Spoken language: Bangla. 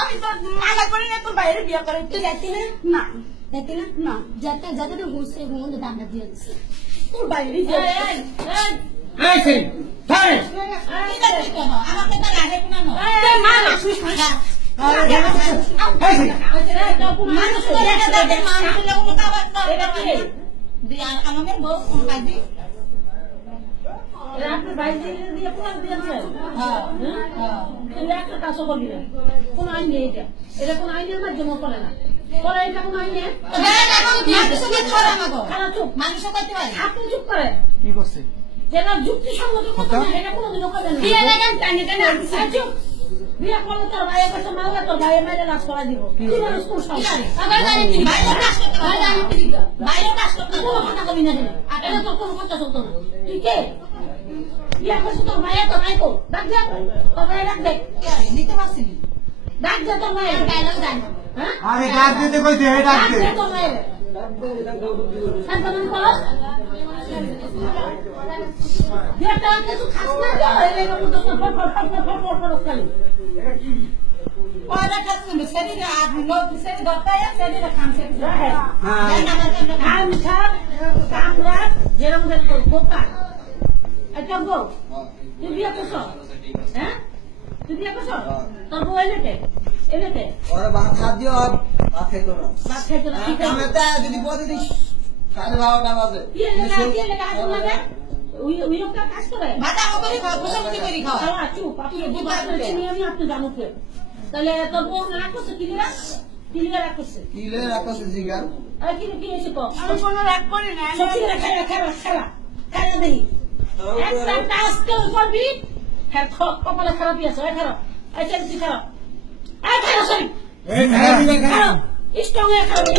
আমি তো মানা করি না তোর বাইরে বিয়ে করে তুই যাইতি না যাইতি না যাতে যাতে তো ঘুরছে ঘুমন্ত দাঁড়া দিয়ে দিচ্ছে তোর বাইরে আমাকে তো লাগে না মা আসুস না আমাদের বউ কাজী রাতের বাইরে দিয়ে পুরো দিয়েছেন তুমি একটা কাজও করবি না কোন আইন নেই এটা কোন আইনের মাধ্যমে করে না করে এটা কোন আইন নেই মানুষ করতে পারে আপনি চুপ করেন কি করছে যেটা যুক্তিসঙ্গত কথা না এটা কোনোদিনও করবেন না বিয়ে লাগান টানে টানে চুপ বিয়ে করলে তোর ভাইয়ের কাছে মারলে তোর ভাইয়ের মাইরে রাজ করা দিব কি মানুষ কোন সংসার আবার জানি তুমি বাইরে কাজ করতে পারে জানি তুমি বাইরে কাজ করতে কোনো কথা কবি না দিলে এটা তোর কোনো কথা চলতো না ঠিক আছে বিয়ে করছিস তোর ভাইয়ের তো নাই কো ডাক দে তোর ভাইয়ের ডাক দে নিতে পারছিস ডাক দে তোর ভাইয়ের ডায়লগ জান হ্যাঁ আরে ডাক দিতে কইতে হে ডাক দে তোর ভাইয়ের শান্তমান বল বেটা কিছু খাস না তো এর মধ্যে তো ফট খালি ওরা খাস না শরীরে আজ লোক শরীরে দতায় শরীরে খামছে হ্যাঁ খাম খাম কামরা যেরকম যেন কোকা আচ্ছা গো তুই বিয়ে করছ হ্যাঁ তুই বিয়ে করছ তোর বউ এনেতে ওরা ভাত খাদ দিও ভাত খাইতো না ঠিক আছে আমি তা যদি বলে দিস কাল বাবাটা বাজে কি লাগা হাত লাগা ওই লোকটা কাজ করে ভাতা করে খাও বসে করে খাও আচ্ছা চুপ আপনি বুঝা করে নিয়মই আপনি জানো তো তাহলে তোর বউ না করছে কিলিয়া রাখছে জিগার আর কি এসে কো আমি কোনো রাগ করি না সত্যি খারা দেই একটা কাজ করবি হ্যাঁ কপালে খারাপই আছে খারাপ আচ্ছা তুই খারাপ সরি স্ট্রং খারাপ